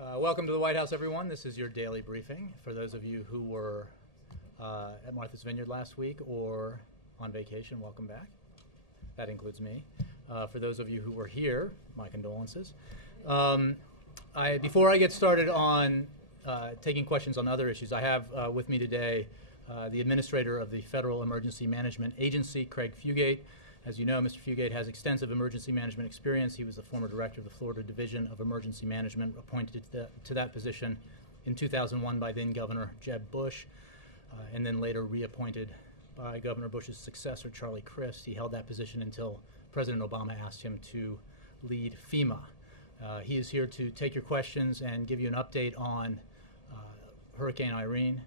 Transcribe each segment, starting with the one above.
Welcome to the White House, everyone. This is your daily briefing. For those of you who were at Martha's Vineyard last week or on vacation, welcome back. That includes me. For those of you who were here, my condolences. Before I get started on taking questions on other issues, I have with me today the administrator of the Federal Emergency Management Agency, Craig Fugate. As you know, Mr. Fugate has extensive emergency management experience. He was the former director of the Florida Division of Emergency Management, appointed to that position in 2001 by then Governor Jeb Bush, and then later reappointed by Governor Bush's successor, Charlie Crist. He held that position until President Obama asked him to lead FEMA. He is here to take your questions and give you an update on Hurricane Irene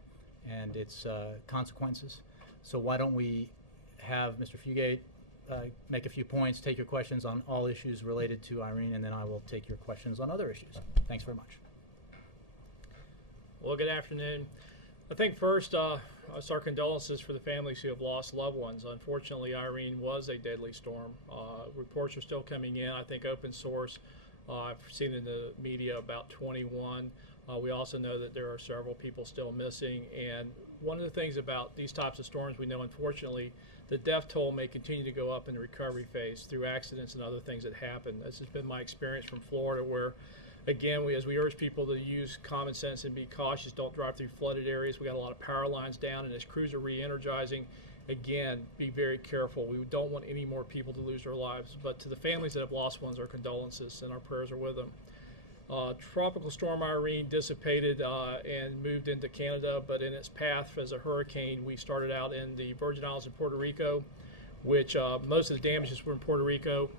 and its consequences. So why don't we have Mr. Fugate make a few points, take your questions on all issues related to Irene, and then I will take your questions on other issues. Thanks very much. Well, good afternoon. I think first, our condolences for the families who have lost loved ones. Unfortunately, Irene was a deadly storm. Reports are still coming in. I think open source, I've seen in the media about 21. We also know that there are several people still missing. And one of the things about these types of storms, we know, unfortunately, the death toll may continue to go up in the recovery phase through accidents and other things that happen. This has been my experience from Florida, where, again, as we urge people to use common sense and be cautious, don't drive through flooded areas. We got a lot of power lines down, and as crews are re-energizing, again, be very careful. We don't want any more people to lose their lives. But to the families that have lost ones, our condolences and our prayers are with them. Tropical Storm Irene dissipated and moved into Canada, but in its path as a hurricane, we started out in the Virgin Islands and Puerto Rico, which most of the damages were in Puerto Rico.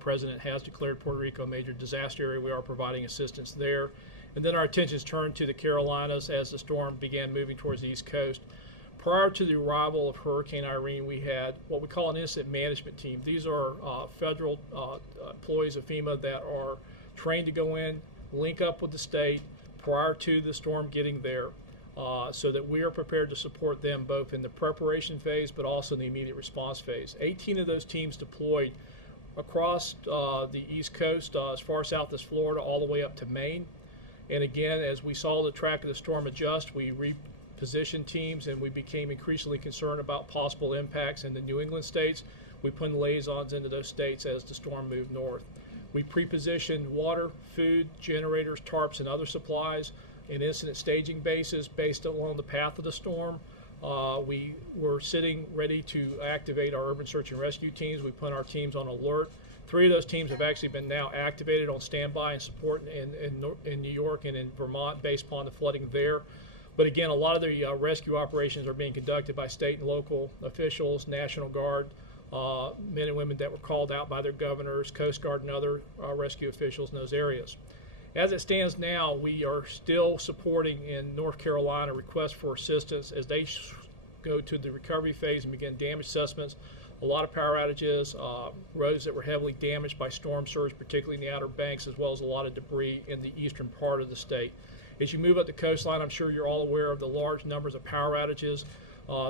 President has declared Puerto Rico a major disaster area. We are providing assistance there. And then our attentions turned to the Carolinas as the storm began moving towards the East Coast. Prior to the arrival of Hurricane Irene, we had what we call an incident management team. These are federal employees of FEMA that are trained to go in, link up with the state prior to the storm getting there, so that we are prepared to support them both in the preparation phase but also in the immediate response phase. 18 of those teams deployed across the East Coast, as far south as Florida, all the way up to Maine. And again, as we saw the track of the storm adjust, we repositioned teams and we became increasingly concerned about possible impacts in the New England states. We put liaisons into those states as the storm moved north. We pre-positioned water, food, generators, tarps, and other supplies in incident staging bases based along the path of the storm. We were sitting ready to activate our urban search and rescue teams. We put our teams on alert. 3 of those teams have actually been now activated on standby and support in New York and in Vermont based upon the flooding there. But again, a lot of the rescue operations are being conducted by state and local officials, National Guard, men and women that were called out by their governors, Coast Guard, and other rescue officials in those areas. As it stands now, we are still supporting in North Carolina requests for assistance as they go to the recovery phase and begin damage assessments. A lot of power outages, roads that were heavily damaged by storm surge, particularly in the Outer Banks, as well as a lot of debris in the eastern part of the state. As you move up the coastline, I'm sure you're all aware of the large numbers of power outages.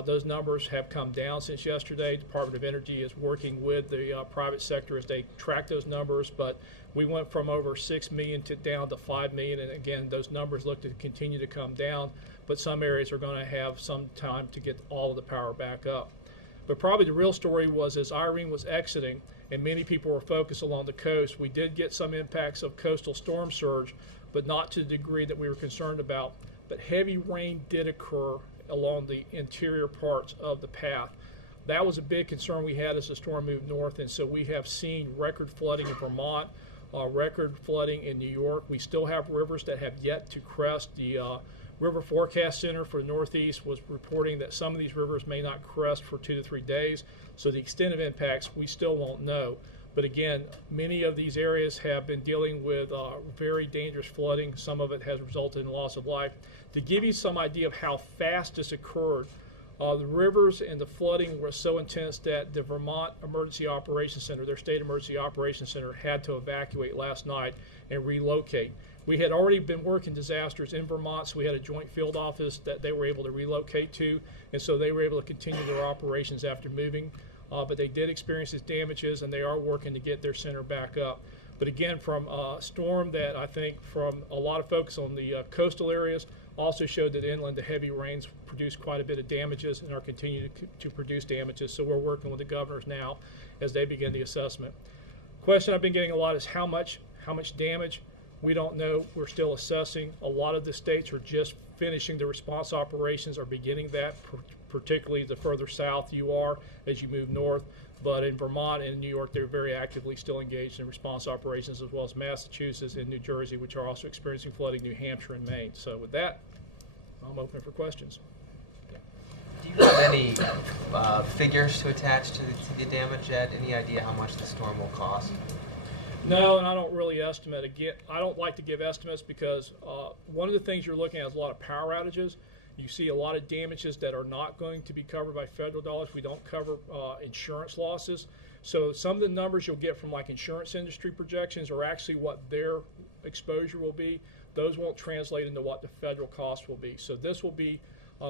Those numbers have come down since yesterday. Department of Energy is working with the private sector as they track those numbers, but we went from over 6 million down to 5 million, and again, those numbers look to continue to come down, but some areas are going to have some time to get all of the power back up. But probably the real story was as Irene was exiting and many people were focused along the coast, we did get some impacts of coastal storm surge, but not to the degree that we were concerned about. But heavy rain did occur along the interior parts of the path. That was a big concern we had as the storm moved north, and so we have seen record flooding in Vermont, record flooding in New York. We still have rivers that have yet to crest. The River Forecast Center for the Northeast was reporting that some of these rivers may not crest for 2 to 3 days, so the extent of impacts we still won't know. But again, many of these areas have been dealing with very dangerous flooding. Some of it has resulted in loss of life. To give you some idea of how fast this occurred, the rivers and the flooding were so intense that the Vermont Emergency Operations Center, their state emergency operations center, had to evacuate last night and relocate. We had already been working disasters in Vermont, so we had a joint field office that they were able to relocate to, and so they were able to continue their operations after moving. But they did experience these damages, and they are working to get their center back up. But again, from a storm that I think from a lot of focus on the coastal areas, also showed that inland the heavy rains produced quite a bit of damages and are continuing to produce damages. So we're working with the governors now as they begin the assessment. Question I've been getting a lot is how much damage? We don't know. We're still assessing. A lot of the states are just finishing the response operations or beginning that, particularly the further south you are as you move north. But in Vermont and New York, they're very actively still engaged in response operations, as well as Massachusetts and New Jersey, which are also experiencing flooding, New Hampshire and Maine. So with that, I'm open for questions. Do you have any figures to attach to the damage yet? Any idea how much the storm will cost? No, and I don't really estimate. Again, I don't like to give estimates because one of the things you're looking at is a lot of power outages. You see a lot of damages that are not going to be covered by federal dollars. We don't cover insurance losses. So some of the numbers you'll get from like insurance industry projections are actually what their exposure will be. Those won't translate into what the federal cost will be. So this will be,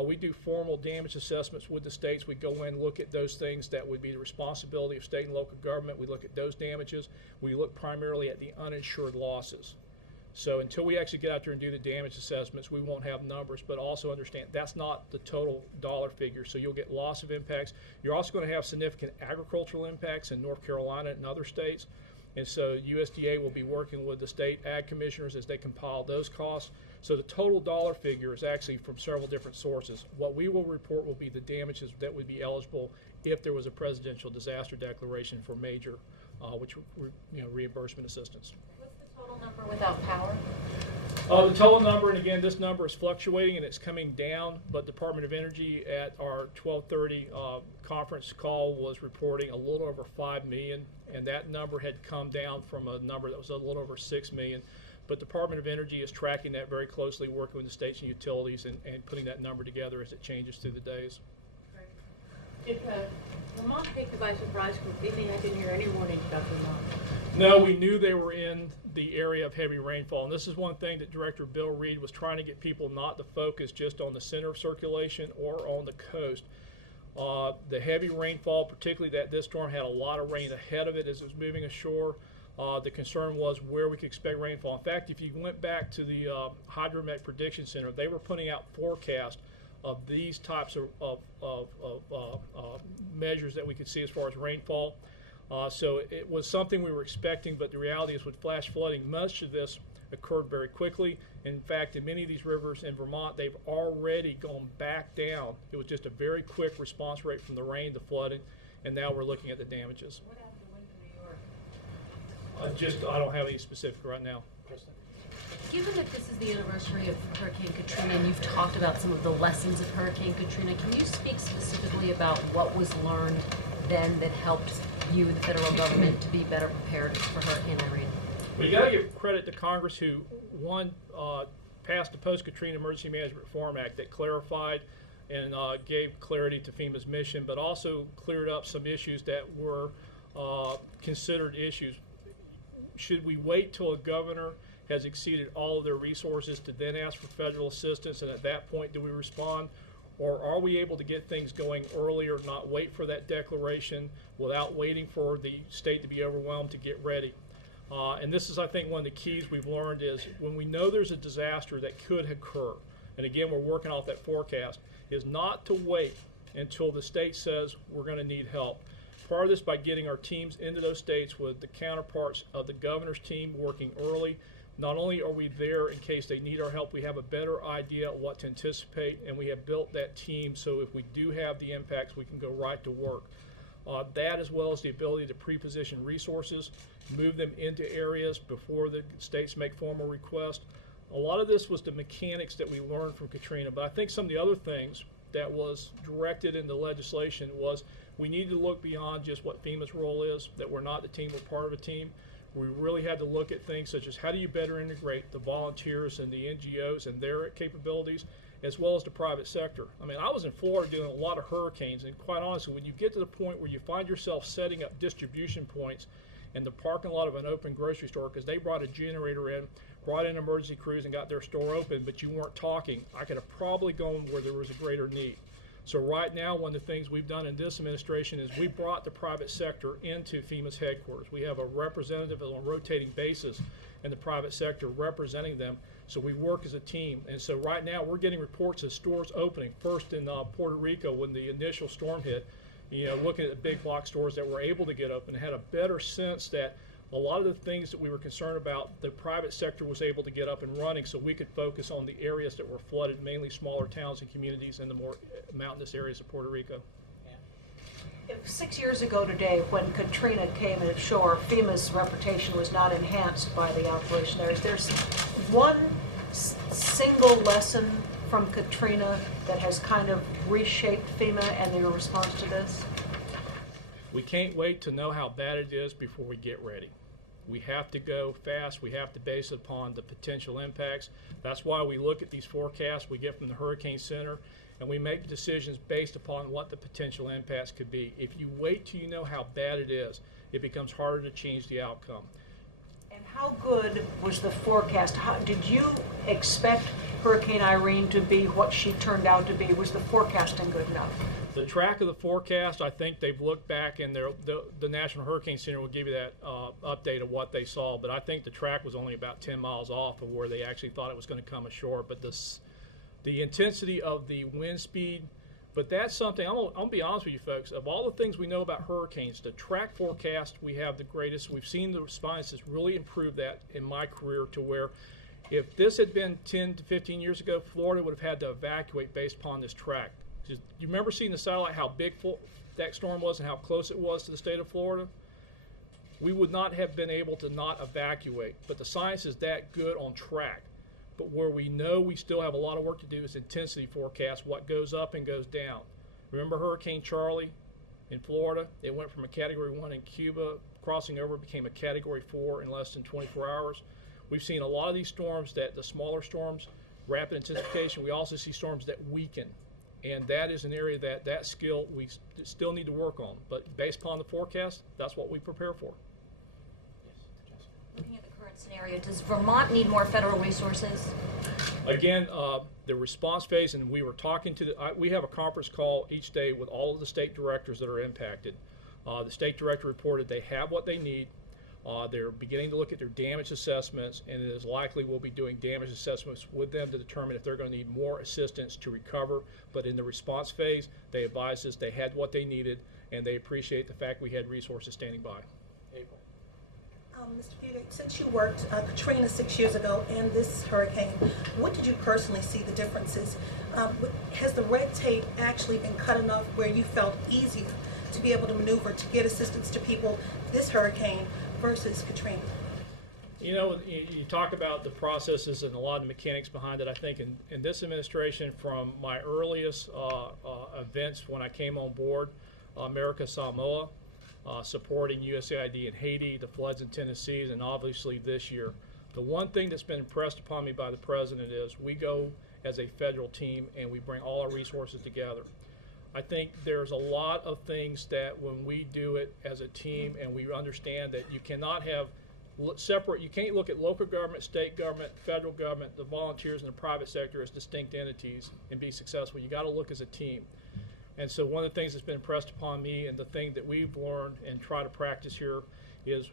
we do formal damage assessments with the states. We go in, look at those things that would be the responsibility of state and local government. We look at those damages. We look primarily at the uninsured losses. So until we actually get out there and do the damage assessments, we won't have numbers, but also understand that's not the total dollar figure. So you'll get loss of impacts. You're also going to have significant agricultural impacts in North Carolina and other states. And so USDA will be working with the state ag commissioners as they compile those costs. So the total dollar figure is actually from several different sources. What we will report will be the damages that would be eligible if there was a presidential disaster declaration for major, reimbursement assistance. Total number without power? The total number, and again, this number is fluctuating and it's coming down, but Department of Energy at our 12:30 conference call was reporting a little over 5 million, and that number had come down from a number that was a little over 6 million. But Department of Energy is tracking that very closely, working with the states and utilities and putting that number together as it changes through the days. Did Vermont take you by surprise completely? I didn't hear any warnings about Vermont. No, we knew they were in the area of heavy rainfall, and this is one thing that Director Bill Reed was trying to get people not to focus just on the center of circulation or on the coast. The heavy rainfall, particularly that this storm had a lot of rain ahead of it as it was moving ashore. The concern was where we could expect rainfall. In fact, if you went back to the Hydromet Prediction Center, they were putting out forecasts of these types of measures that we could see as far as rainfall. So it was something we were expecting, but the reality is with flash flooding, much of this occurred very quickly. In fact, in many of these rivers in Vermont, they've already gone back down. It was just a very quick response rate from the rain to flooding, and now we're looking at the damages. What happened to wind in New York? I don't have any specific right now. Given that this is the anniversary of Hurricane Katrina and you've talked about some of the lessons of Hurricane Katrina, can you speak specifically about what was learned then that helped you, the federal government, to be better prepared for Hurricane Irene? Well, you got to give credit to Congress who, one, passed the Post-Katrina Emergency Management Reform Act that clarified and gave clarity to FEMA's mission, but also cleared up some issues that were considered issues. Should we wait till a governor has exceeded all of their resources to then ask for federal assistance, and at that point do we respond? Or are we able to get things going earlier, not wait for that declaration without waiting for the state to be overwhelmed to get ready? And this is, I think, one of the keys we've learned is when we know there's a disaster that could occur, and again, we're working off that forecast, is not to wait until the state says we're going to need help. Part of this by getting our teams into those states with the counterparts of the governor's team working early. Not only are we there in case they need our help, we have a better idea of what to anticipate, and we have built that team so if we do have the impacts, we can go right to work. That, as well as the ability to pre-position resources, move them into areas before the states make formal requests. A lot of this was the mechanics that we learned from Katrina, but I think some of the other things that was directed in the legislation was we need to look beyond just what FEMA's role is, that we're not the team, we're part of a team. We really had to look at things such as how do you better integrate the volunteers and the NGOs and their capabilities, as well as the private sector. I mean, I was in Florida doing a lot of hurricanes, and quite honestly, when you get to the point where you find yourself setting up distribution points in the parking lot of an open grocery store because they brought a generator in, brought in emergency crews and got their store open, but you weren't talking, I could have probably gone where there was a greater need. So right now, one of the things we've done in this administration is we brought the private sector into FEMA's headquarters. We have a representative on a rotating basis in the private sector representing them, so we work as a team. And so right now, we're getting reports of stores opening, first in Puerto Rico when the initial storm hit, you know, looking at the big box stores that were able to get open, had a better sense that a lot of the things that we were concerned about, the private sector was able to get up and running, so we could focus on the areas that were flooded, mainly smaller towns and communities in the more mountainous areas of Puerto Rico. If 6 years ago today, when Katrina came ashore, FEMA's reputation was not enhanced by the operation there. Is there one single lesson from Katrina that has kind of reshaped FEMA and their response to this? We can't wait to know how bad it is before we get ready. We have to go fast. We have to base it upon the potential impacts. That's why we look at these forecasts we get from the Hurricane Center, and we make decisions based upon what the potential impacts could be. If you wait till you know how bad it is, it becomes harder to change the outcome. And how good was the forecast? How, did you expect Hurricane Irene to be what she turned out to be? Was the forecasting good enough? The track of the forecast, I think they've looked back, and the National Hurricane Center will give you that update of what they saw, but I think the track was only about 10 miles off of where they actually thought it was going to come ashore. But the intensity of the wind speed, but that's something, I'm gonna be honest with you folks, of all the things we know about hurricanes, the track forecast we have the greatest. We've seen the science has really improved that in my career, to where if this had been 10 to 15 years ago, Florida would have had to evacuate based upon this track. You remember seeing the satellite, how big that storm was and how close it was to the state of Florida? We would not have been able to not evacuate, but the science is that good on track. But where we know we still have a lot of work to do is intensity forecast, what goes up and goes down. Remember Hurricane Charlie in Florida? It went from a Category 1 in Cuba, crossing over, became a Category 4 in less than 24 hours. We've seen a lot of these storms, that the smaller storms, rapid intensification. We also see storms that weaken. And that is an area that skill we still need to work on. But based upon the forecast, that's what we prepare for. Looking at the current scenario, does Vermont need more federal resources? Again, the response phase, and we were talking to we have a conference call each day with all of the state directors that are impacted. The state director reported they have what they need. They're beginning to look at their damage assessments, and it is likely we'll be doing damage assessments with them to determine if they're going to need more assistance to recover. But in the response phase, they advised us they had what they needed, and they appreciate the fact we had resources standing by. April. Mr. Fugate, since you worked Katrina 6 years ago and this hurricane, what did you personally see the differences? Has the red tape actually been cut enough where you felt easier to be able to maneuver to get assistance to people this hurricane versus Katrina? You know, you talk about the processes and a lot of the mechanics behind it. I think in this administration, from my earliest events when I came on board, America Samoa, supporting USAID in Haiti, the floods in Tennessee, and obviously this year. The one thing that's been impressed upon me by the President is we go as a federal team and we bring all our resources together. I think there's a lot of things that when we do it as a team and we understand that you cannot have separate, you can't look at local government, state government, federal government, the volunteers and the private sector as distinct entities and be successful. You got to look as a team. And so one of the things that's been impressed upon me and the thing that we've learned and try to practice here is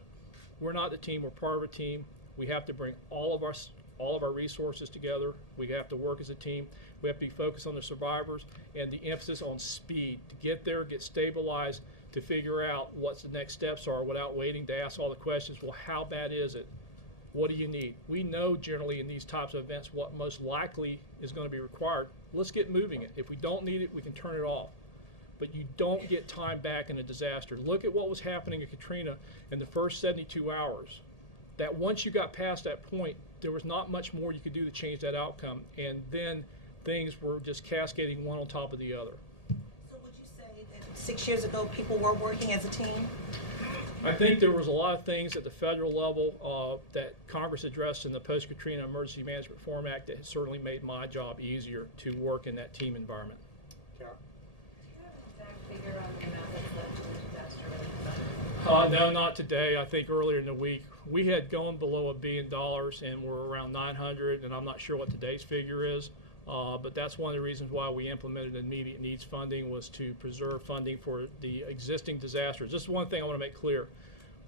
we're not the team, we're part of a team. We have to bring all of our resources together. We have to work as a team. We have to be focused on the survivors and the emphasis on speed to get there, get stabilized, to figure out what the next steps are without waiting to ask all the questions. Well, how bad is it? What do you need? We know generally in these types of events what most likely is going to be required. Let's get moving it. If we don't need it, we can turn it off. But you don't get time back in a disaster. Look at what was happening at Katrina in the first 72 hours. That once you got past that point, there was not much more you could do to change that outcome. And then things were just cascading one on top of the other. So would you say that 6 years ago people were working as a team? I think there was a lot of things at the federal level that Congress addressed in the Post-Katrina Emergency Management Reform Act that certainly made my job easier to work in that team environment. Carol? Do you have an exact figure on the amount that's left to the disaster relief fund? No, not today. I think earlier in the week we had gone below $1 billion and we're around 900, and I'm not sure what today's figure is. But that's one of the reasons why we implemented immediate needs funding, was to preserve funding for the existing disasters. This is one thing I want to make clear.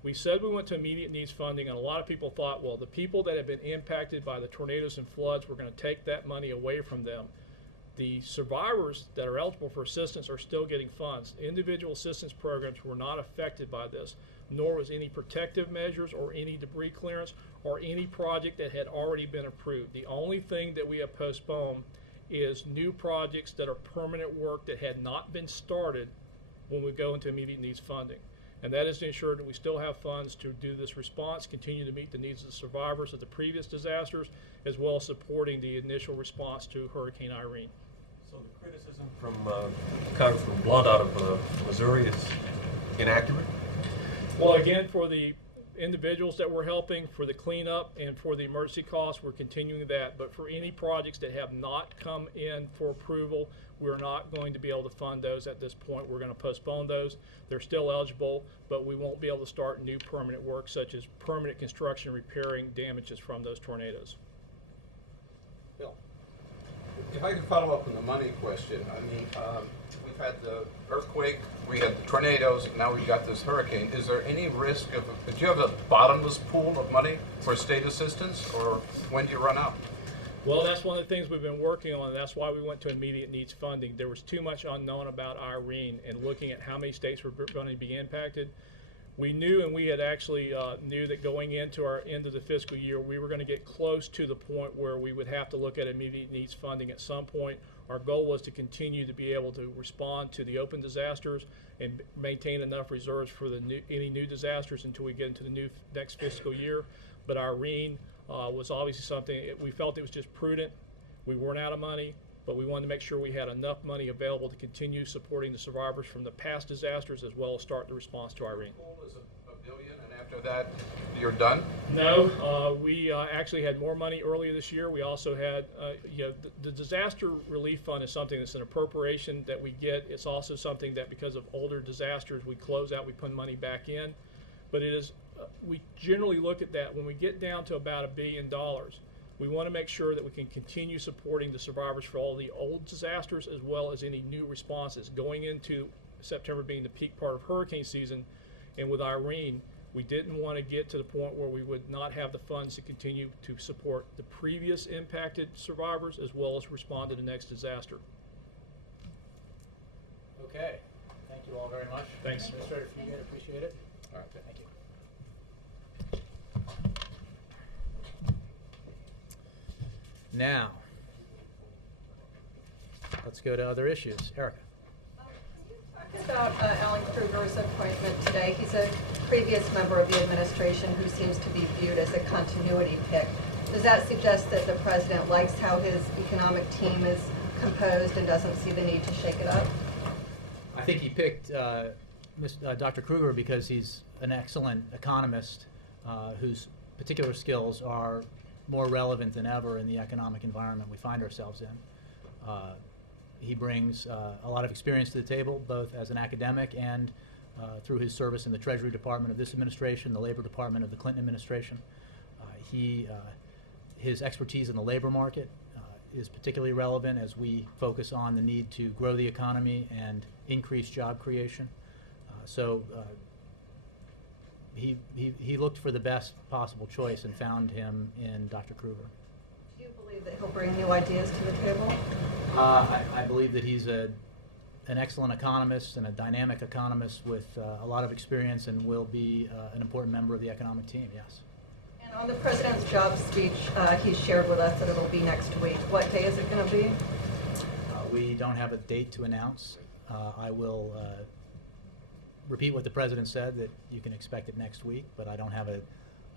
We said we went to immediate needs funding, and a lot of people thought, well, the people that have been impacted by the tornadoes and floods, we're going to take that money away from them. The survivors that are eligible for assistance are still getting funds. Individual assistance programs were not affected by this, nor was any protective measures or any debris clearance or any project that had already been approved. The only thing that we have postponed is new projects that are permanent work that had not been started when we go into immediate needs funding. And that is to ensure that we still have funds to do this response, continue to meet the needs of the survivors of the previous disasters, as well as supporting the initial response to Hurricane Irene. So the criticism from Congressman Blunt out of Missouri is inaccurate? Well, again, for the individuals that we're helping, for the cleanup and for the emergency costs, we're continuing that. But for any projects that have not come in for approval, we're not going to be able to fund those at this point. We're going to postpone those. They're still eligible, but we won't be able to start new permanent work, such as permanent construction, repairing damages from those tornadoes. Bill, if I could follow up on the money question. I mean, we've had the earthquake, we had the tornadoes, and now we've got this hurricane. Is there any risk of, do you have a bottomless pool of money for state assistance, or when do you run out? Well, that's one of the things we've been working on, and that's why we went to immediate needs funding. There was too much unknown about Irene, and looking at how many states were going to be impacted. We knew, and we had actually knew that going into our end of the fiscal year, we were going to get close to the point where we would have to look at immediate needs funding at some point. Our goal was to continue to be able to respond to the open disasters and maintain enough reserves for the any new disasters until we get into the next fiscal year. But Irene was obviously something we felt it was just prudent. We weren't out of money, but we wanted to make sure we had enough money available to continue supporting the survivors from the past disasters, as well as start the response to Irene. The pool is $1 billion, and after that, you're done? No, we actually had more money earlier this year. We also had, the disaster relief fund is something that's an appropriation that we get. It's also something that, because of older disasters, we close out, we put money back in. But it is, we generally look at that when we get down to about $1 billion. We want to make sure that we can continue supporting the survivors for all the old disasters, as well as any new responses. Going into September being the peak part of hurricane season, and with Irene, we didn't want to get to the point where we would not have the funds to continue to support the previous impacted survivors, as well as respond to the next disaster. Okay. Thank you all very much. Thanks. Administrator Fugate, appreciate it. All right. Thank you. Now, let's go to other issues. Erica. Talk about Alan Kruger's appointment today. He's a previous member of the administration who seems to be viewed as a continuity pick. Does that suggest that the president likes how his economic team is composed and doesn't see the need to shake it up? I think he picked Dr. Kruger because he's an excellent economist whose particular skills are more relevant than ever in the economic environment we find ourselves in. He brings a lot of experience to the table, both as an academic and through his service in the Treasury Department of this administration, the Labor Department of the Clinton administration. His expertise in the labor market is particularly relevant as we focus on the need to grow the economy and increase job creation. He looked for the best possible choice and found him in Dr. Kruger. Do you believe that he'll bring new ideas to the table? I believe that he's an excellent economist and a dynamic economist with a lot of experience, and will be an important member of the economic team, yes. And on the president's job speech, he shared with us that it'll be next week. What day is it going to be? We don't have a date to announce. I will repeat what the president said, that you can expect it next week, but I don't have a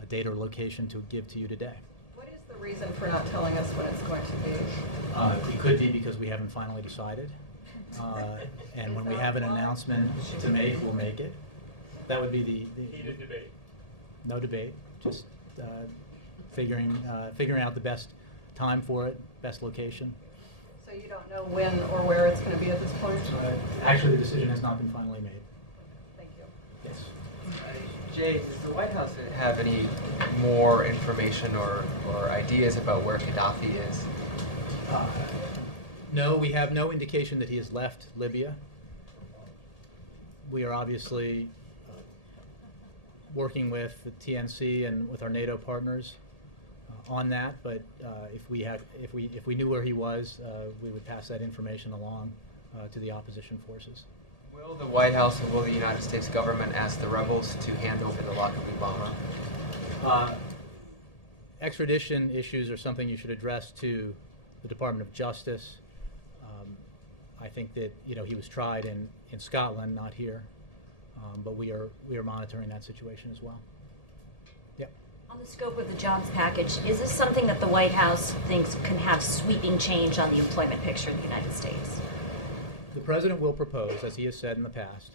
date or location to give to you today. What is the reason for not telling us when it's going to be? It could be because we haven't finally decided. And when we have an announcement to make, we'll make it. That would be the Heated debate. No debate, just figuring out the best time for it, best location. So you don't know when or where it's going to be at this point? Actually, the decision has not been finally made. Thank you. Yes. Jay, does the White House have any more information or ideas about where Gaddafi is? No, we have no indication that he has left Libya. We are obviously working with the TNC and with our NATO partners on that, but if we knew where he was, we would pass that information along to the opposition forces. Will the White House and will the United States government ask the rebels to hand over the Lockerbie bomber? Extradition issues are something you should address to the Department of Justice. I think that he was tried in Scotland, not here, but we are monitoring that situation as well. Yep. On the scope of the jobs package, is this something that the White House thinks can have sweeping change on the employment picture in the United States? The President will propose, as he has said in the past,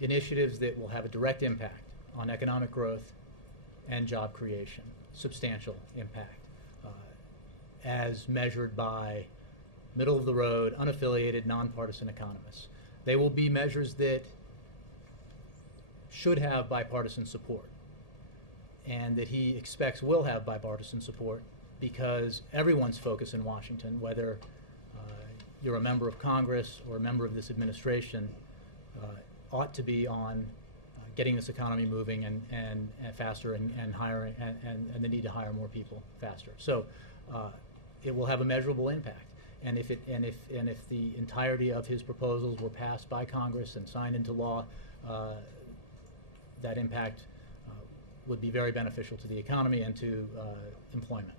initiatives that will have a direct impact on economic growth and job creation, substantial impact, as measured by middle-of-the-road, unaffiliated, nonpartisan economists. They will be measures that should have bipartisan support, and that he expects will have bipartisan support because everyone's focus in Washington, whether you're a member of Congress or a member of this administration, ought to be on getting this economy moving and faster and hiring and the need to hire more people faster. So it will have a measurable impact. And if the entirety of his proposals were passed by Congress and signed into law, that impact would be very beneficial to the economy and to employment.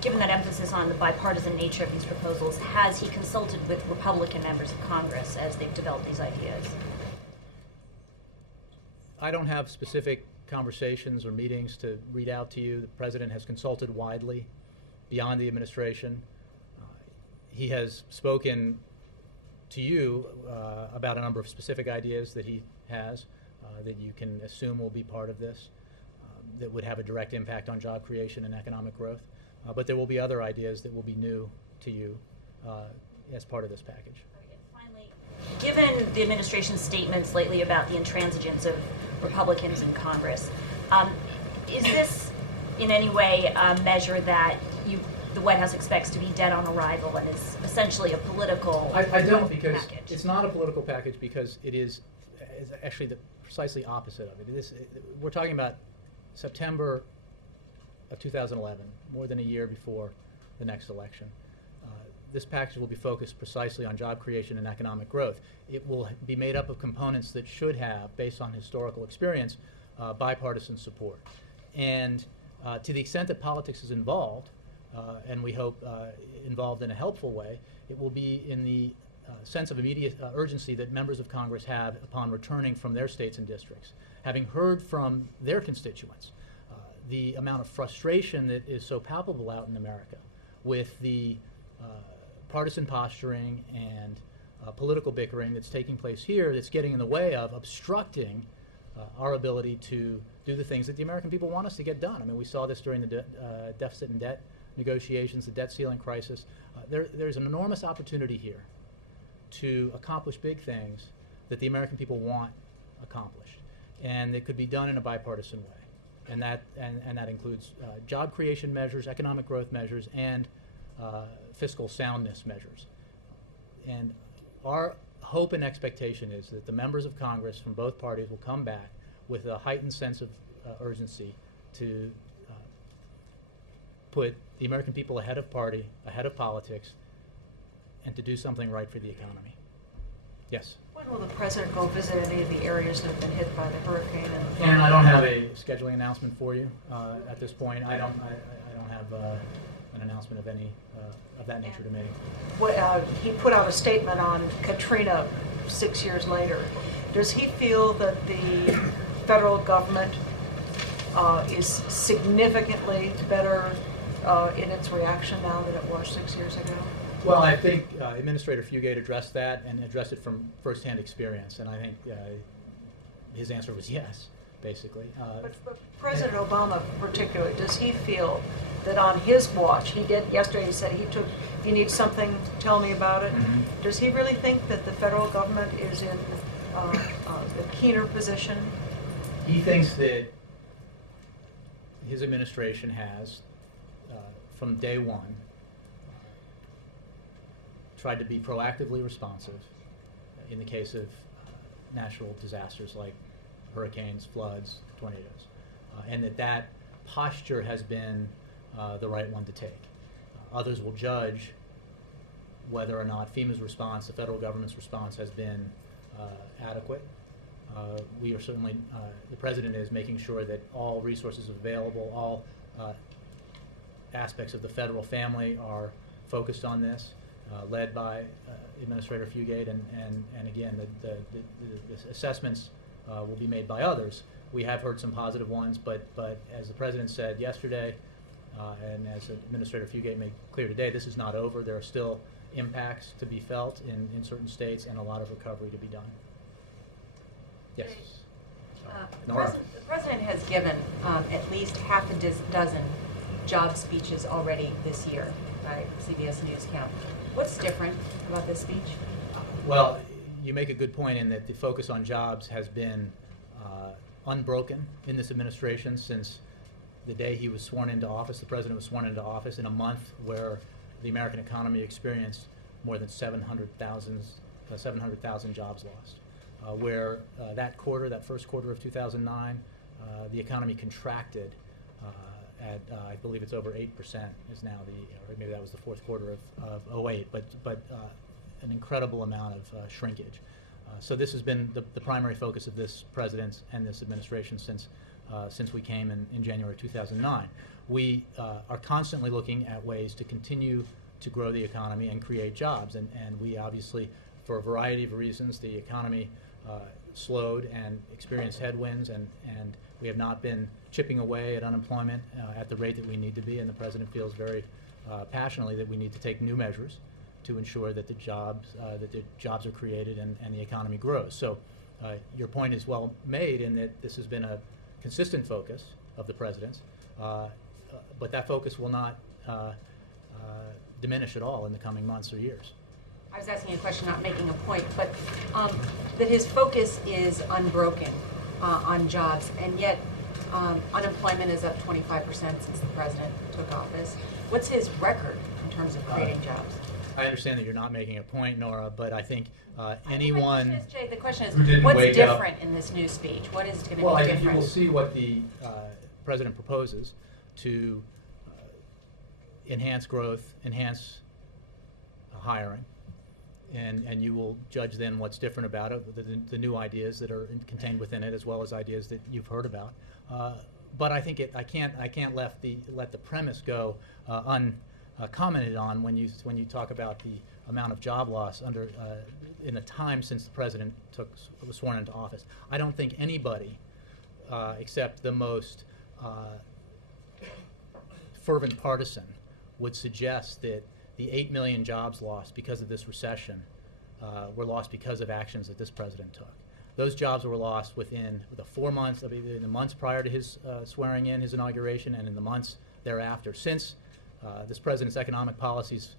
Given that emphasis on the bipartisan nature of these proposals, has he consulted with Republican members of Congress as they've developed these ideas? I don't have specific conversations or meetings to read out to you. The President has consulted widely beyond the administration. He has spoken to you about a number of specific ideas that he has that you can assume will be part of this, that would have a direct impact on job creation and economic growth. But there will be other ideas that will be new to you as part of this package. Finally, given the administration's statements lately about the intransigence of Republicans in Congress, is this in any way a measure that the White House expects to be dead on arrival and is essentially a political I don't, because package? It's not a political package, because it is actually the precisely opposite of it. We're talking about September of 2011, more than a year before the next election. This package will be focused precisely on job creation and economic growth. It will be made up of components that should have, based on historical experience, bipartisan support. And to the extent that politics is involved, and we hope involved in a helpful way, it will be in the sense of immediate urgency that members of Congress have upon returning from their states and districts, having heard from their constituents the amount of frustration that is so palpable out in America with the partisan posturing and political bickering that's taking place here, that's getting in the way of obstructing our ability to do the things that the American people want us to get done. I mean, we saw this during the deficit and debt negotiations, the debt ceiling crisis. There's an enormous opportunity here to accomplish big things that the American people want accomplished, and it could be done in a bipartisan way. And that includes job creation measures, economic growth measures, and fiscal soundness measures. And our hope and expectation is that the members of Congress from both parties will come back with a heightened sense of urgency to put the American people ahead of party, ahead of politics, and to do something right for the economy. Yes? When will the President go visit any of the areas that have been hit by the hurricane? And I don't have a scheduling announcement for you at this point. I don't have an announcement of any of that nature to make. He put out a statement on Katrina 6 years later. Does he feel that the federal government is significantly better in its reaction now than it was 6 years ago? Well, I think Administrator Fugate addressed that and addressed it from firsthand experience, and I think his answer was yes, basically. But President Obama particularly, does he feel that on his watch, yesterday he said if you need something, tell me about it. Mm-hmm. Does he really think that the federal government is in a keener position? He thinks that his administration has, from day one, tried to be proactively responsive in the case of natural disasters like hurricanes, floods, tornadoes, and that posture has been the right one to take. Others will judge whether or not FEMA's response, the federal government's response, has been adequate. We are certainly, the President is making sure that all resources available, all aspects of the federal family are focused on this, led by Administrator Fugate, and again, the assessments will be made by others. We have heard some positive ones, but as the President said yesterday, and as Administrator Fugate made clear today, this is not over. There are still impacts to be felt in certain states and a lot of recovery to be done. Yes. Nora? The President has given at least half a dozen job speeches already this year by CBS News count. What's different about this speech? Well, you make a good point in that the focus on jobs has been unbroken in this administration since the day he was sworn into office. The President was sworn into office in a month where the American economy experienced more than 700,000 jobs lost. Where that first quarter of 2009, the economy contracted at, I believe it's over 8% is now or maybe that was the fourth quarter of 08, but an incredible amount of shrinkage. So this has been the primary focus of this President and this administration since we came in January 2009. We are constantly looking at ways to continue to grow the economy and create jobs, and we obviously, for a variety of reasons, the economy slowed and experienced headwinds, and we have not been chipping away at unemployment at the rate that we need to be, and the President feels very passionately that we need to take new measures to ensure that the jobs are created and the economy grows. So your point is well made in that this has been a consistent focus of the President's, but that focus will not diminish at all in the coming months or years. I was asking a question, not making a point, but that his focus is unbroken on jobs, and yet unemployment is up 25% since the President took office. What's his record in terms of creating jobs? I understand that you're not making a point, Nora, but I think anyone... Jay, the question who is, didn't what's wake different up- in this new speech? What is going to Well, be I different? think you will see what the President proposes to enhance growth, enhance hiring, and you will judge then what's different about it, the new ideas that are contained within it, as well as ideas that you've heard about. But I think I can't let the premise go uncommented on when you talk about the amount of job loss in the time since the President was sworn into office. I don't think anybody, except the most fervent partisan, would suggest that the 8 million jobs lost because of this recession were lost because of actions that this President took. Those jobs were lost within the 4 months, in the months prior to his swearing in, his inauguration, and in the months thereafter. Since this President's economic policies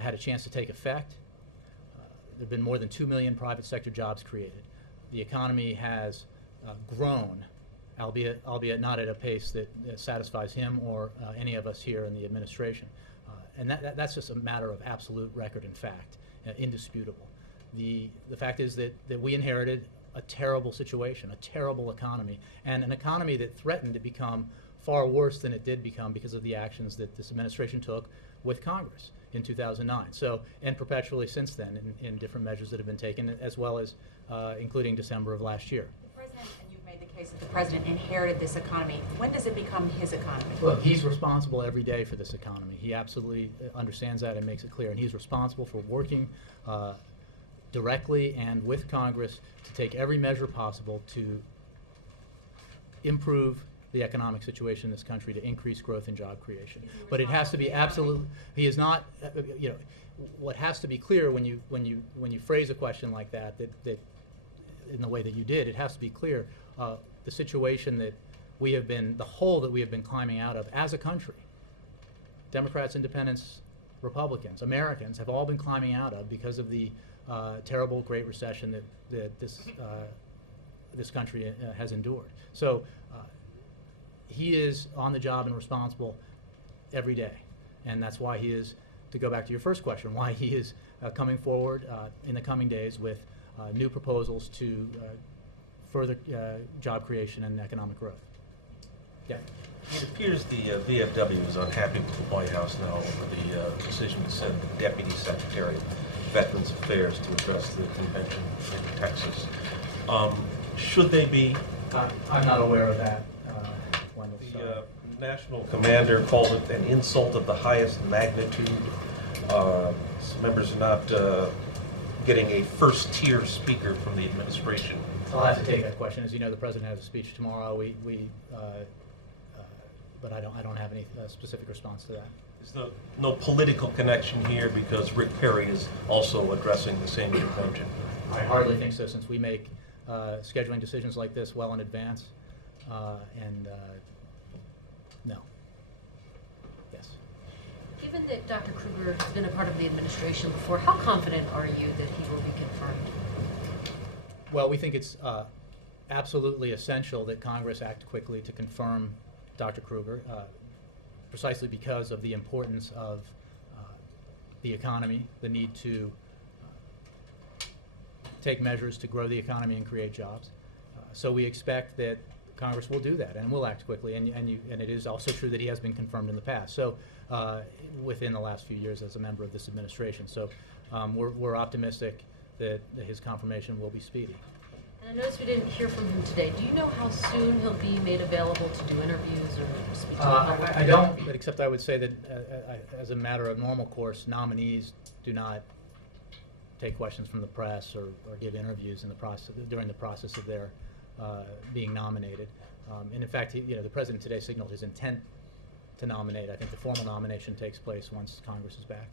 had a chance to take effect, there have been more than 2 million private sector jobs created. The economy has grown, albeit not at a pace that satisfies him or any of us here in the administration. And that's just a matter of absolute record and fact, indisputable. The fact is that we inherited a terrible situation, a terrible economy, and an economy that threatened to become far worse than it did become because of the actions that this administration took with Congress in 2009. So, and perpetually since then in different measures that have been taken, as well as including December of last year. The President, and you've made the case that the President inherited this economy. When does it become his economy? Look, he's responsible every day for this economy. He absolutely understands that and makes it clear. And he's responsible for working directly and with Congress to take every measure possible to improve the economic situation in this country, to increase growth and job creation. But it has to be absolute. He is not. What has to be clear when you phrase a question like that in the way that you did, it has to be clear the situation that we have been, the hole that we have been climbing out of as a country. Democrats, Independents, Republicans, Americans have all been climbing out of because of the terrible Great Recession that this country has endured. So he is on the job and responsible every day, and that's why he is to go back to your first question, why he is coming forward in the coming days with new proposals to further job creation and economic growth. Yeah. It appears the VFW is unhappy with the White House now over the decision to send the Deputy Secretary of Veterans Affairs to address the convention in Texas. Should they be? I'm not aware of that. Wendell, The national commander called it an insult of the highest magnitude. Members are not getting a first-tier speaker from the administration. I'll have to take that question. As you know, the president has a speech tomorrow. But I don't have any specific response to that. There's no political connection here because Rick Perry is also addressing the same convention. I hardly think so, since we make scheduling decisions like this well in advance. No. Yes. Given that Dr. Kruger has been a part of the administration before, how confident are you that he will be confirmed? Well, we think it's absolutely essential that Congress act quickly to confirm Dr. Kruger, precisely because of the importance of the economy, the need to take measures to grow the economy and create jobs. So we expect that Congress will do that and will act quickly, and it is also true that he has been confirmed in the past. So within the last few years as a member of this administration. So we're optimistic that his confirmation will be speedy. And I noticed we didn't hear from him today. Do you know how soon he'll be made available to do interviews or speak to the public? I don't, but except I would say that as a matter of normal course, nominees do not take questions from the press or give interviews in the process during the process of their being nominated. And in fact, the president today signaled his intent to nominate. I think the formal nomination takes place once Congress is back.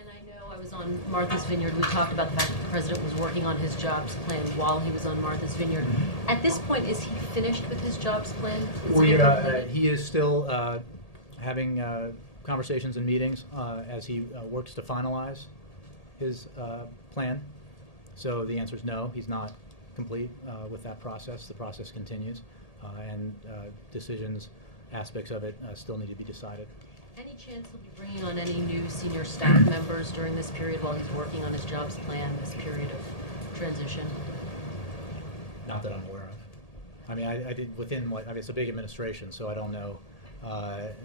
And I know I was on Martha's Vineyard. We talked about the fact that the president was working on his jobs plan while he was on Martha's Vineyard. At this point, is he finished with his jobs plan? He is still having conversations and meetings as he works to finalize his plan. So the answer is no, he's not complete with that process. The process continues, and decisions, aspects of it still need to be decided. Any chance he'll be bringing on any new senior staff members during this period while he's working on his jobs plan, this period of transition? Not that I'm aware of. I mean, I did within what, I mean, it's a big administration, so I don't know.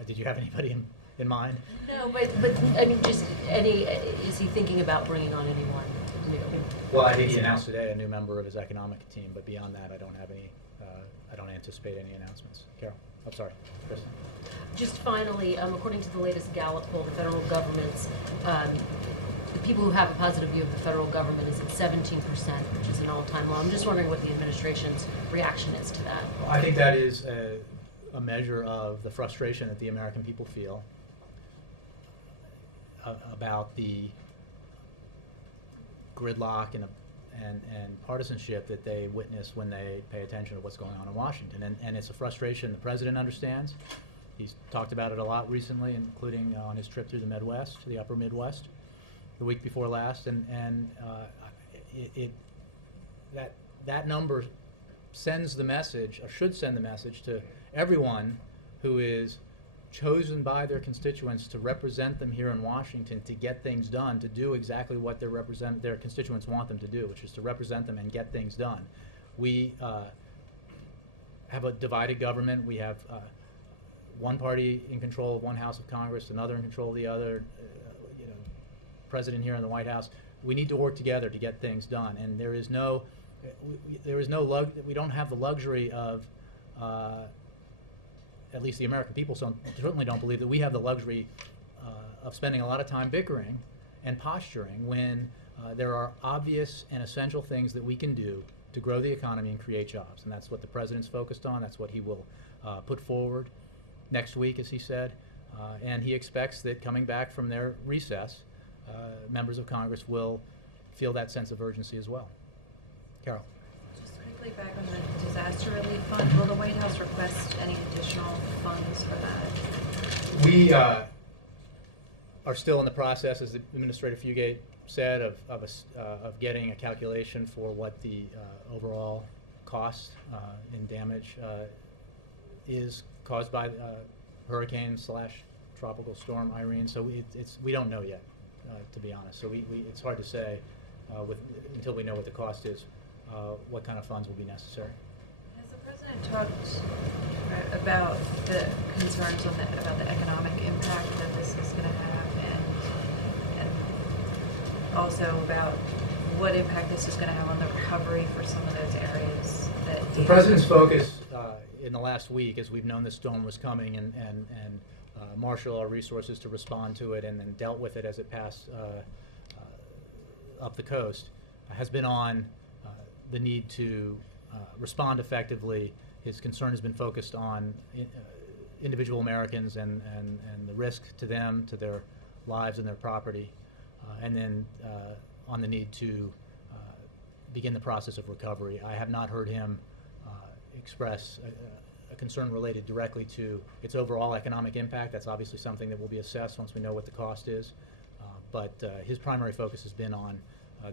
Did you have anybody in mind? No, but I mean, just is he thinking about bringing on anyone new? Well, I think he announced today a new member of his economic team, but beyond that, I don't have any, I don't anticipate any announcements. Carol? I'm sorry, Kristen. Just finally, according to the latest Gallup poll, the federal government's, the people who have a positive view of the federal government is at 17%, which is an all-time low. I'm just wondering what the administration's reaction is to that. Well, I think that is a measure of the frustration that the American people feel about the gridlock and partisanship that they witness when they pay attention to what's going on in Washington. And it's a frustration the president understands. He's talked about it a lot recently, including on his trip through the Midwest, the upper Midwest, the week before last. That number sends the message, or should send the message, to everyone who is chosen by their constituents to represent them here in Washington to get things done, to do exactly what their constituents want them to do, which is to represent them and get things done. We have a divided government. We have one party in control of one house of Congress, another in control of the other, president here in the White House. We need to work together to get things done, and we don't have the luxury of, at least the American people certainly don't believe that we have the luxury of spending a lot of time bickering and posturing when there are obvious and essential things that we can do to grow the economy and create jobs. And that's what the president's focused on. That's what he will put forward next week, as he said. And he expects that coming back from their recess, members of Congress will feel that sense of urgency as well. Carol. Just quickly back on the disaster relief fund, will the White House request any additional funds for that? We are still in the process, as the Administrator Fugate said, of getting a calculation for what the overall cost in damage is caused by hurricane / tropical storm Irene. So we don't know yet, to be honest. So it's hard to say until we know what the cost is, what kind of funds will be necessary. Has the president talked about the concerns about the economic impact that this is going to have, and also about what impact this is going to have on the recovery for some of those areas that the president's focus in the last week, as we've known this storm was coming, and marshal our resources to respond to it, and then dealt with it as it passed up the coast, has been on the need to respond effectively. His concern has been focused on individual Americans and the risk to them, to their lives and their property, and then on the need to begin the process of recovery. I have not heard him express a concern related directly to its overall economic impact. That's obviously something that will be assessed once we know what the cost is. But his primary focus has been on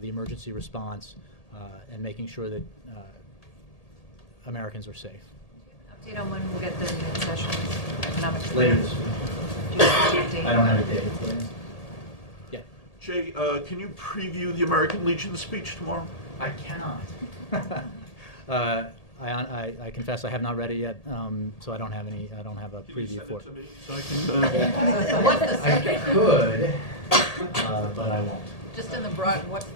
the emergency response and making sure that Americans are safe. Update on when we'll get the session economic Later this week. Do you have a date? I don't have a date. Yeah. Jay, can you preview the American Legion speech tomorrow? I cannot. I confess I have not read it yet, so I don't have any. I don't have a preview for it. So I can, I could, but I won't. Just in the broad, what's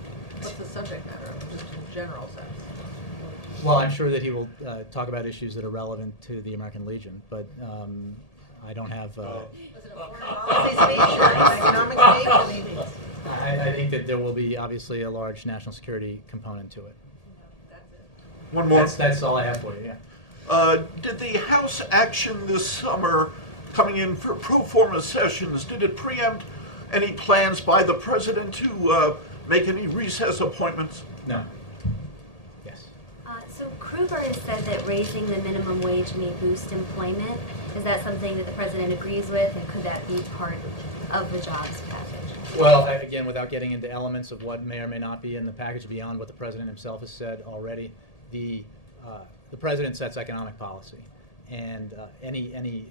the subject matter, just in general sense? Well, I'm sure that he will talk about issues that are relevant to the American Legion, but I don't have. Was it a foreign policy speech or an economic speech? I mean, I think that there will be obviously a large national security component to it. one more. That's all I have for you. Yeah. Did the House action this summer coming in for pro forma sessions, did it preempt any plans by the president to make any recess appointments? No. Yes. So Kruger has said that raising the minimum wage may boost employment. Is that something that the president agrees with, and could that be part of the jobs package? Well, again, without getting into elements of what may or may not be in the package beyond what the president himself has said already, the president sets economic policy, and any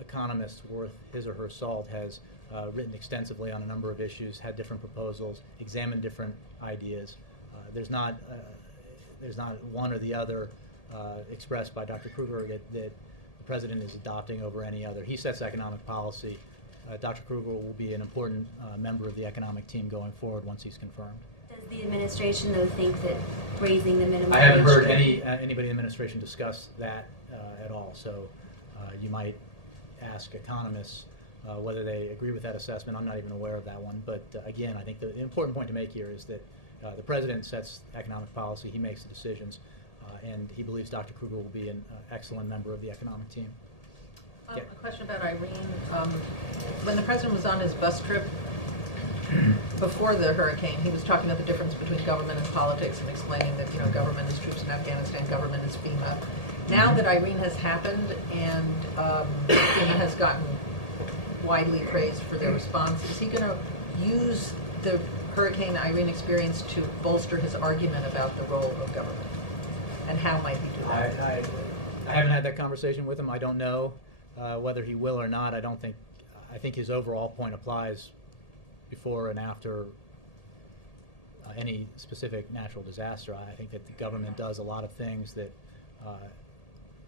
economist worth his or her salt has written extensively on a number of issues, had different proposals, examined different ideas. There's not one or the other expressed by Dr. Kruger that the president is adopting over any other. He sets economic policy. Dr. Kruger will be an important member of the economic team going forward once he's confirmed. Does the administration, though, think that raising the minimum I haven't wage heard could- anybody in the administration discuss that at all. So you might ask economists whether they agree with that assessment. I'm not even aware of that one. But again, I think the important point to make here is that the president sets economic policy. He makes the decisions. And he believes Dr. Kruger will be an excellent member of the economic team. a question about Irene. When the president was on his bus trip before the hurricane, he was talking about the difference between government and politics and explaining that, government is troops in Afghanistan, government is FEMA. Now that Irene has happened and FEMA has gotten widely praised for their response, is he going to use the Hurricane Irene experience to bolster his argument about the role of government? And how might he do that? I haven't had that conversation with him. I don't know whether he will or not. I think his overall point applies before and after any specific natural disaster. I think that the government does a lot of things that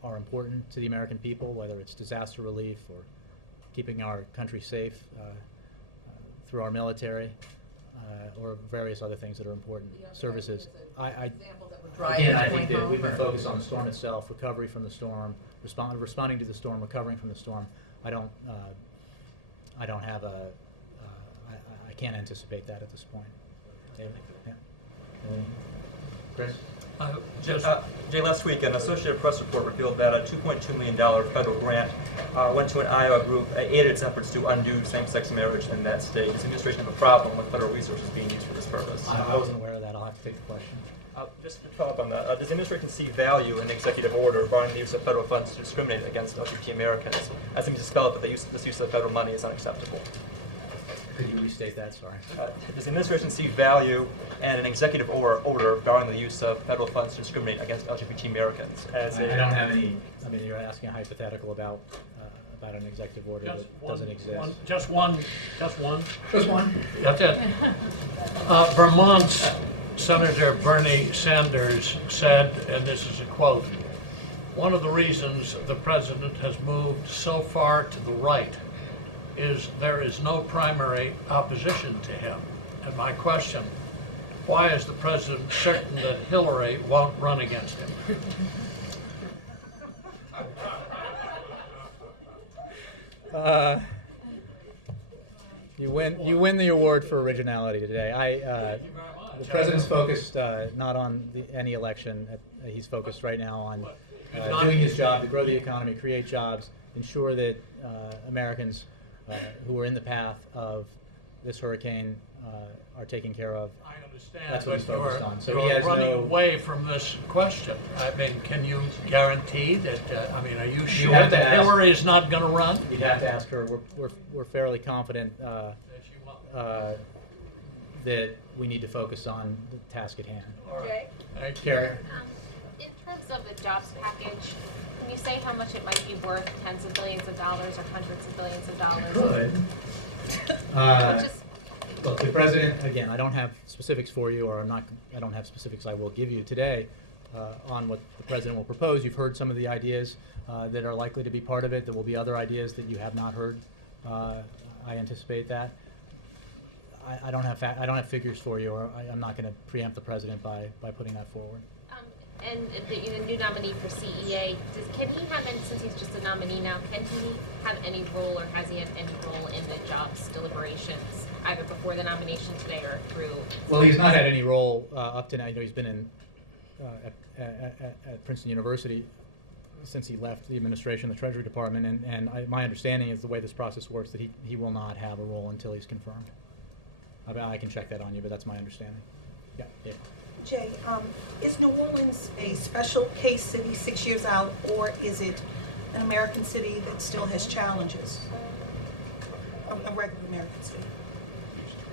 are important to the American people, whether it's disaster relief or keeping our country safe through our military, or various other things that are important services. Again, I think that we've been focused on the storm itself, recovery from the storm, responding to the storm, recovering from the storm. I don't have I can't anticipate that at this point. David? Yeah. Chris? Jay, last week an Associated Press report revealed that a $2.2 million federal grant went to an Iowa group, aided its efforts to undo same-sex marriage in that state. Does the administration have a problem with federal resources being used for this purpose? I wasn't aware of that. I'll have to take the question. Just to follow up on that, does the administration see value in the executive order barring the use of federal funds to discriminate against LGBT Americans, as it means to spell it that this use of federal money is unacceptable? Could you restate that? Sorry. Does the administration see value in an executive order barring the use of federal funds to discriminate against LGBT Americans? I don't have any. I mean, you're asking a hypothetical about about an executive order that doesn't exist. Just one. Just one. That's it. Vermont's Senator Bernie Sanders said, and this is a quote, "One of the reasons the president has moved so far to the right is there is no primary opposition to him." And my question, why is the president certain that Hillary won't run against him? You win the award for originality today. The president's focused not on any election. He's focused right now on doing his job to grow the economy, create jobs, ensure that Americans who are in the path of this hurricane are taken care of. I understand, That's what he's focused on. So you're he has running no away from this question. I mean, can you guarantee that? Are you sure have to that ask. Hillary is not going to run? You'd have to ask her. We're fairly confident that we need to focus on the task at hand. Jay? Carrie? In terms of the jobs package, can you say how much it might be worth, tens of billions of dollars or hundreds of billions of dollars? Could. Look, the president, again, I don't have specifics for you, or I don't have specifics I will give you today on what the president will propose. You've heard some of the ideas that are likely to be part of it. There will be other ideas that you have not heard. I anticipate that. I don't have figures for you, or I'm not going to preempt the president by putting that forward. And the new nominee for CEA, can he have, since he's just a nominee now, can he have any role, or has he had any role in the jobs deliberations, either before the nomination today or through? Well, he's not had any role up to now. You know, he's been in at Princeton University since he left the administration, the Treasury Department, and my understanding is the way this process works that he will not have a role until he's confirmed. I can check that on you, but that's my understanding. Yeah. Jay, is New Orleans a special case city 6 years out, or is it an American city that still has challenges? A regular American city?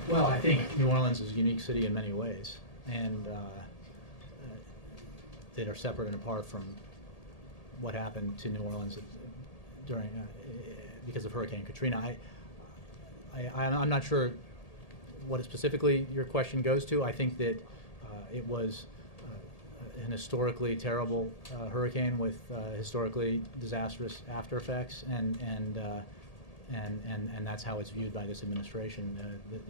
Well, I think New Orleans is a unique city in many ways, and that are separate and apart from what happened to New Orleans during because of Hurricane Katrina. I'm not sure what specifically your question goes to. I think that it was an historically terrible hurricane with historically disastrous after effects, and that's how it's viewed by this administration,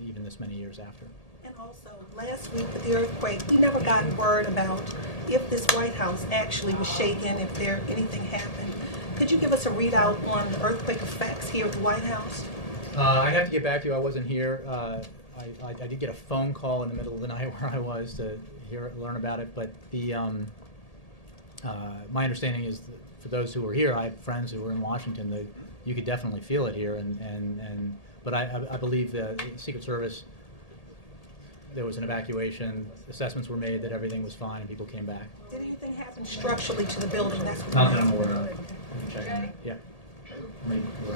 even this many years after. And also, last week with the earthquake, we never got word about if this White House actually was shaken, if anything happened. Could you give us a readout on the earthquake effects here at the White House? I have to get back to you. I wasn't here. I did get a phone call in the middle of the night where I was to learn about it. But my understanding is that for those who were here, I have friends who were in Washington. You could definitely feel it here. But I believe the Secret Service, there was an evacuation. Assessments were made that everything was fine and people came back. Did anything happen structurally to the building? That's what Not that I'm aware of. Yeah.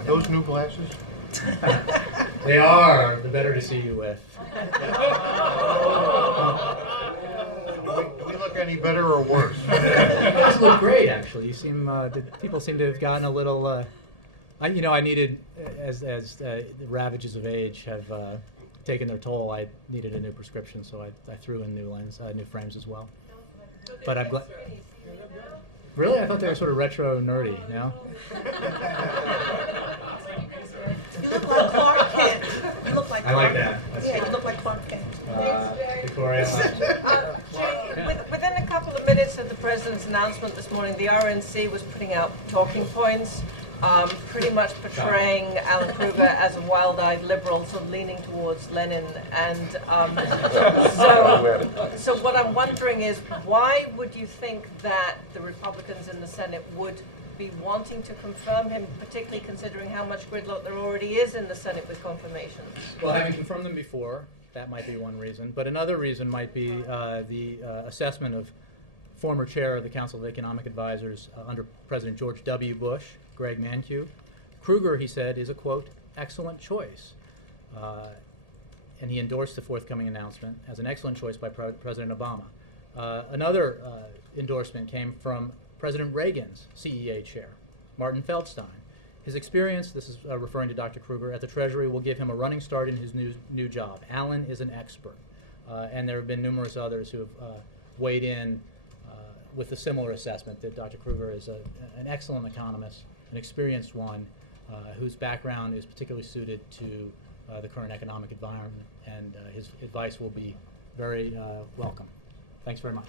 Those new glasses? They are. The better to see you with. Do we look any better or worse? You guys look great, actually. You seem. People seem to have gotten a little. I needed, as the ravages of age have taken their toll. I needed a new prescription, so I threw in new frames as well. But I'm glad. Really, I thought they were sort of retro nerdy. No. You look like Clark Kent. You look like. I like that. Yeah, you look like Clark Kent. Victoria. Within a couple of minutes of the president's announcement this morning, the RNC was putting out talking points, pretty much portraying Alan Kruger as a wild-eyed liberal, sort of leaning towards Lenin. And so what I'm wondering is, why would you think that the Republicans in the Senate would be wanting to confirm him, particularly considering how much gridlock there already is in the Senate with confirmations? Well, having confirmed them before, that might be one reason. But another reason might be the assessment of former chair of the Council of Economic Advisors under President George W. Bush, Greg Mankiw. Kruger, he said, is a, quote, excellent choice. And he endorsed the forthcoming announcement as an excellent choice by President Obama. Another endorsement came from President Reagan's CEA chair, Martin Feldstein. His experience, this is referring to Dr. Kruger, at the Treasury will give him a running start in his new job. Alan is an expert, and there have been numerous others who have weighed in with a similar assessment that Dr. Kruger is an excellent economist, an experienced one, whose background is particularly suited to the current economic environment, and his advice will be very welcome. Thanks very much.